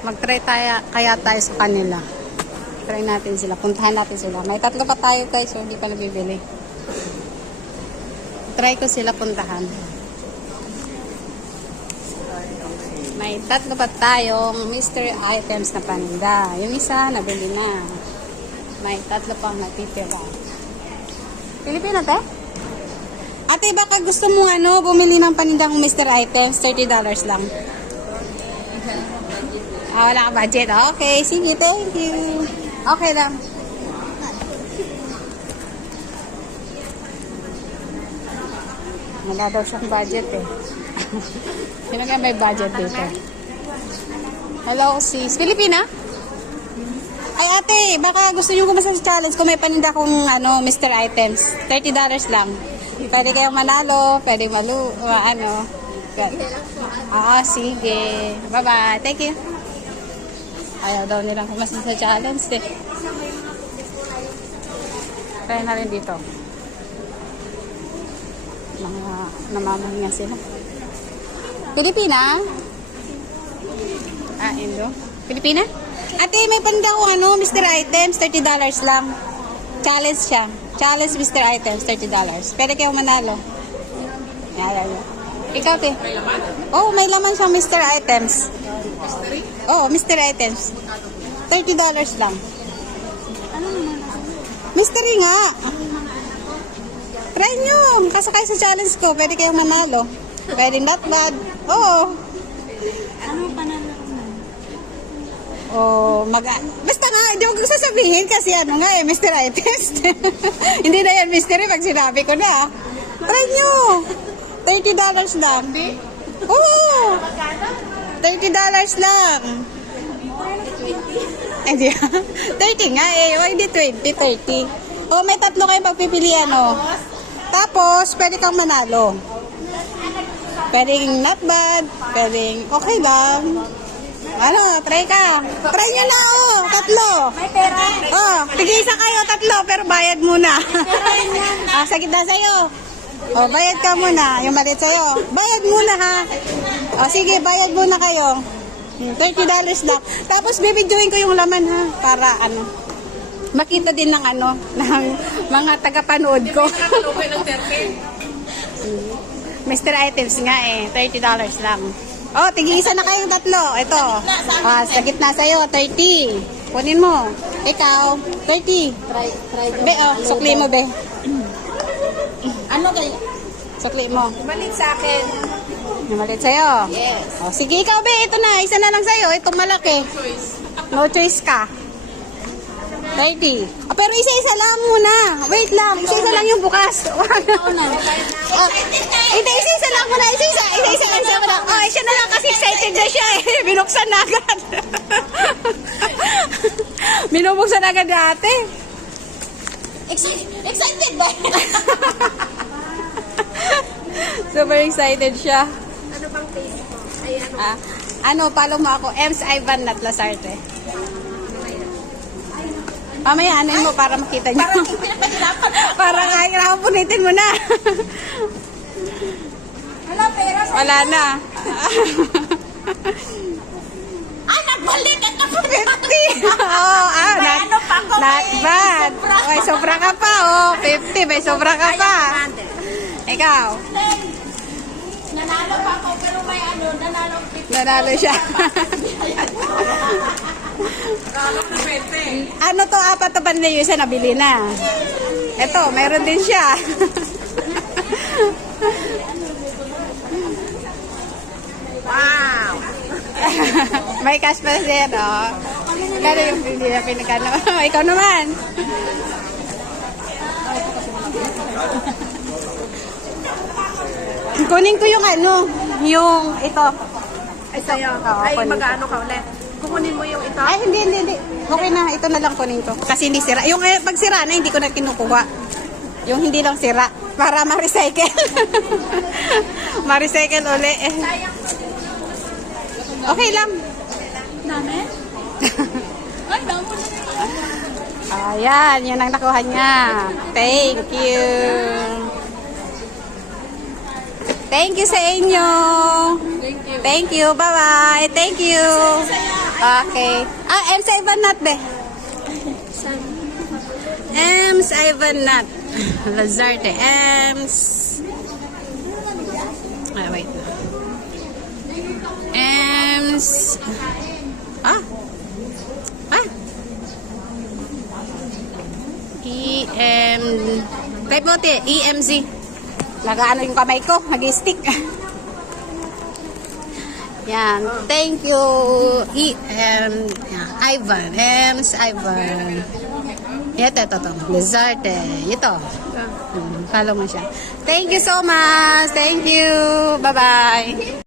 Mag-try tayo, kaya tayo sa kanila. Try natin sila. Puntahan natin sila. May 3 pa tayo guys, so hindi pa nabibili. Try ko sila puntahan. May 3 pa tayong mystery items na paninda. Yung isa, nabili na. May 3 pang natitira. Pilipino, te? Ate, baka gusto mong bumili ng panindang mystery items, $30 lang. Wala ka budget. Okay, sige, thank you. Okay lang. Wala daw siyang budget eh. Sino kaya may budget dito? Hello, sis. Pilipina? Ay ate, baka gusto nyo kumasa sa challenge kung may paninda kong Mr. Items. $30 lang. Pwede kayong manalo, pwede sige. Bye-bye. Thank you. Ayaw daw nilang kumasa sa challenge eh. Try na rin dito. Mga namamahinga sila. Pilipina? Indo. Pilipina? Ate, may panda ko Mr. Items, $30 lang. Challenge siya. Challenge Mr. Items, $30. Pwede kayong manalo. Yan. Ikaw, te? May laman? Oh, may laman siya Mr. Items. Mystery? Oh, Mr. Items. $30 lang. Mystery nga. Try nyo. Kasakay sa challenge ko. Pwede kayong manalo. Pwede not bad. Oo. Ano panalo mo? Basta nga, hindi ko sasabihin kasi Mr. Items. Hindi na yan mystery pag sinabi ko na. Try nyo. $30 lang. Oo. $30 lang. Hindi. 30 nga eh. Hindi 20, 30. May 3 kayo pagpipilian Tapos, pwede kang manalo. Pwedeng not bad. Pwedeng okay lang. Try ka. Try nyo na, 3. May pera. Tig-isa kayo, 3, pero bayad muna. Sa gitna sa'yo. Bayad ka muna. Yung maliit sa'yo. Bayad muna, ha. Sige, bayad muna kayo. $30 lang. Tapos, bibidyoin ko yung laman, ha. Para, makita din ng ng mga tagapanood ko. Mr. Items nga $30 lang. Tig-isa na kayong 3. Ito. Sa gitna sa'yo, 30. Kunin mo. Ikaw, 30. Be, sukli mo, be. Ano kayo? Sukli mo. Malit sa akin. Malit sa'yo? Yes. Sige, ikaw, be. Ito na. Isa na lang sa'yo. Ito malaki. No choice ka. 30. Pero isa-isa lang muna. Wait lang. Isa-isa lang yung bukas. Hindi, isa-isa lang muna. Isa-isa lang siya muna. Siya na lang kasi excited na siya eh. Binuksan na agad. Binubuksan agad dati. Excited ba? Super excited siya. Ano bang page mo? Ay, Follow mo ako. Ems Ivan Lasarte. Mamaya, mo para makita nyo. Para kaya punitin mo na. Wala pera sa Wala na. nagbalik at 50. Not bad. Sobra ka pa. 50. May sobra ka pa. Ikaw. Nanalo pa ako, pero may nanalo 50. Nanalo siya. To? 4 to panila yung isa nabili na. Ito, meron din siya. Wow! May cash pa siya, Kano yung pinagkano? Ikaw naman. Kunin ko yung yung ito. Ay, sa'yo. Mag-ano ka ulit. Kukunin mo yung ito? Ay, hindi. Okay na, ito na lang kunin ko. Kasi hindi sira. Yung pag sira na, hindi ko na kinukuha. Yung hindi lang sira. Para ma-recycle. Ma-recycle uli. Okay lang. Namin? Ay, damo na nila. Ayan, yun ang nakuha niya. Thank you. Thank you sa inyo. Thank you. Thank you. Bye-bye. Thank you. Saya, Okay. Ems Ivan Nat, be. Ems Ivan Nat. Lazarte. Ems. Wait. Ems. Ah. EM. Type mo, te. EMZ. Nag-ano yung kamay ko. Nag-stick. Yan. Thank you. Ivan. Ems Ivan. Ito. Lazarte. Ito. Follow mo siya. Thank you so much. Thank you. Bye-bye.